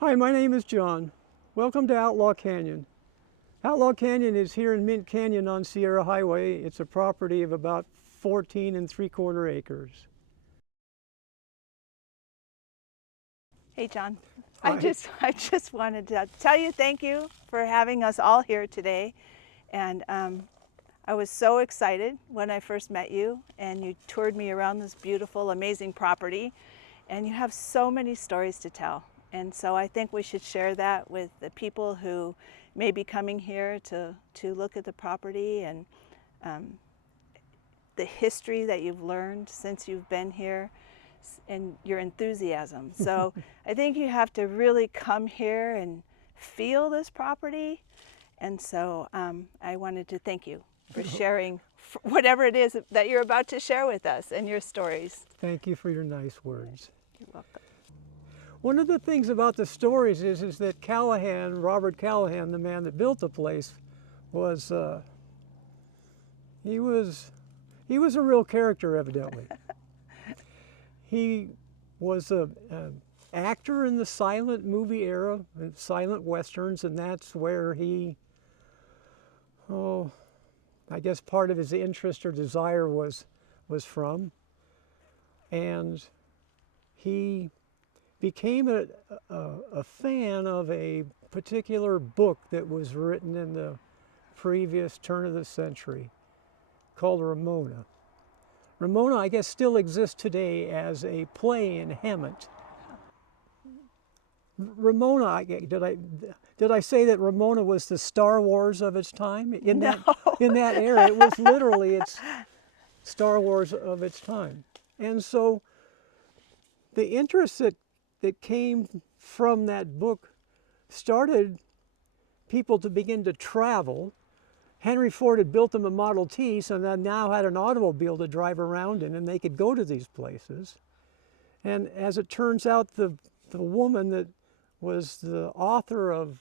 Hi, my name is John. Welcome to Outlaw Canyon. Outlaw Canyon is here in Mint Canyon on Sierra Highway. It's a property of about 14 3/4 acres. Hey, John. Hi. I just wanted to tell you thank you for having us all here today. And I was so excited when I first met you and you toured me around this beautiful, amazing property. And you have so many stories to tell. And so I think we should share that with the people who may be coming here to look at the property and the history that you've learned since you've been here and your enthusiasm. So I think you have to really come here and feel this property. And so I wanted to thank you for sharing whatever it is that you're about to share with us and your stories. Thank you for your nice words. You're welcome. One of the things about the stories is that Callahan, Robert Callahan, the man that built the place, was he was a real character, evidently. He was an actor in the silent movie era, silent westerns, and that's where he, I guess part of his interest or desire was from. And he became a fan of a particular book that was written in the previous turn of the century called Ramona. Ramona, I guess, still exists today as a play in Hammett. Ramona, did I say that Ramona was the Star Wars of its time? In No. that era, it was literally its Star Wars of its time. And so the interest that came from that book started people to begin to travel. Henry Ford had built them a Model T, so they now had an automobile to drive around in, and they could go to these places. And as it turns out, the woman that was the author of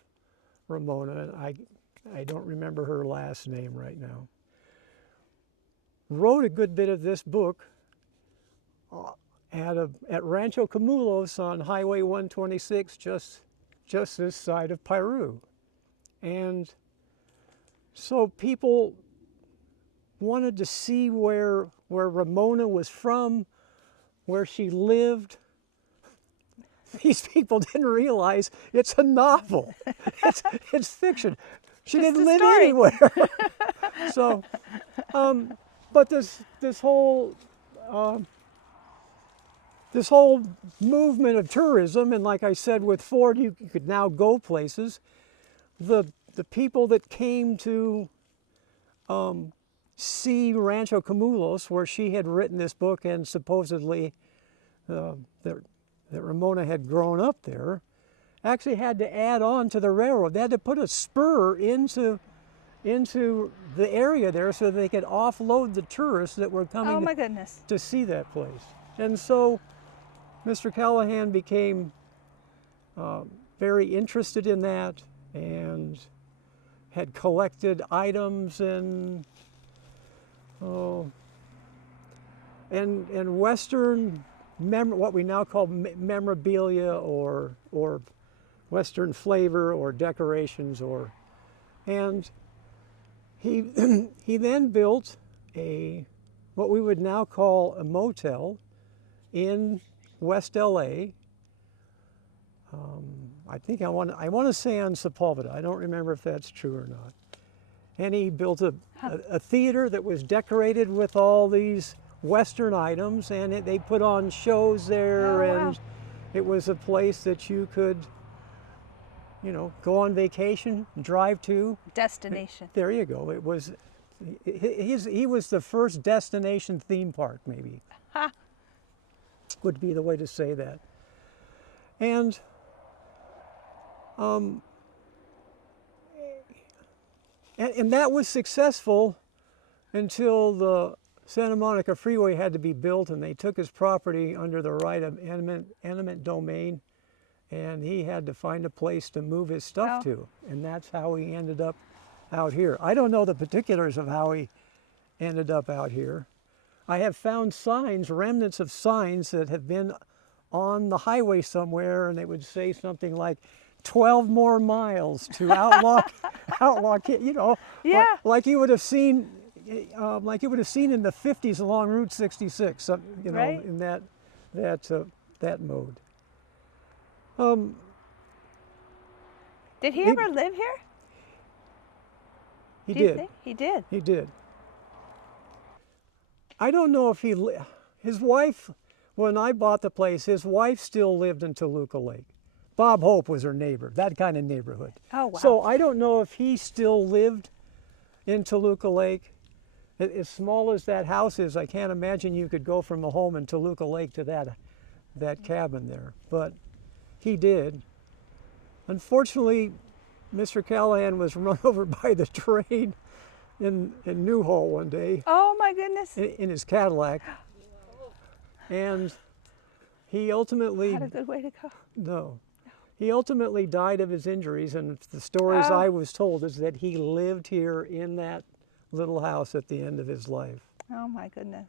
Ramona, I don't remember her last name right now, wrote a good bit of this book at Rancho Camulos on Highway 126, just this side of Piru. And so people wanted to see where Ramona was from, where she lived. These people didn't realize it's a novel. It's fiction. She Just didn't a live story. anywhere. So, but this whole movement of tourism, and like I said, with Ford, you could now go places. The people that came to see Rancho Camulos, where she had written this book, and supposedly that Ramona had grown up there, actually had to add on to the railroad. They had to put a spur into the area there so they could offload the tourists that were coming Oh my goodness. to see that place. And so Mr. Callahan became very interested in that and had collected items and Western what we now call memorabilia or Western flavor or decorations and he he then built what we would now call a motel in West LA. I think I want to say on Sepulveda. I don't remember if that's true or not. And he built a theater that was decorated with all these Western items, and they put on shows there, Oh, wow. and it was a place that you could, go on vacation, drive to. Destination. There you go. It was, he was the first destination theme park, maybe. Ha. Would be the way to say that. And and that was successful until the Santa Monica Freeway had to be built, and they took his property under the right of eminent domain, and he had to find a place to move his stuff to, and that's how he ended up out here. I don't know the particulars of how he ended up out here. I have found signs, remnants of signs that have been on the highway somewhere, and they would say something like 12 more miles to Outlaw, Outlaw, you know, Yeah. like you would have seen, like you would have seen in the 50s along Route 66, you know, Right. in that mode. Did he He- ever live here? He Do you did. think? He did. He did. I don't know if his wife, when I bought the place, his wife still lived in Toluca Lake. Bob Hope was her neighbor, that kind of neighborhood. Oh, wow. So I don't know if he still lived in Toluca Lake. As small as that house is, I can't imagine you could go from a home in Toluca Lake to that cabin there. But he did. Unfortunately, Mr. Callahan was run over by the train in Newhall one day Oh my goodness. in his Cadillac. And he ultimately, Not a good way to go. no, he ultimately died of his injuries. And the stories Oh. I was told is that he lived here in that little house at the end of his life. Oh my goodness.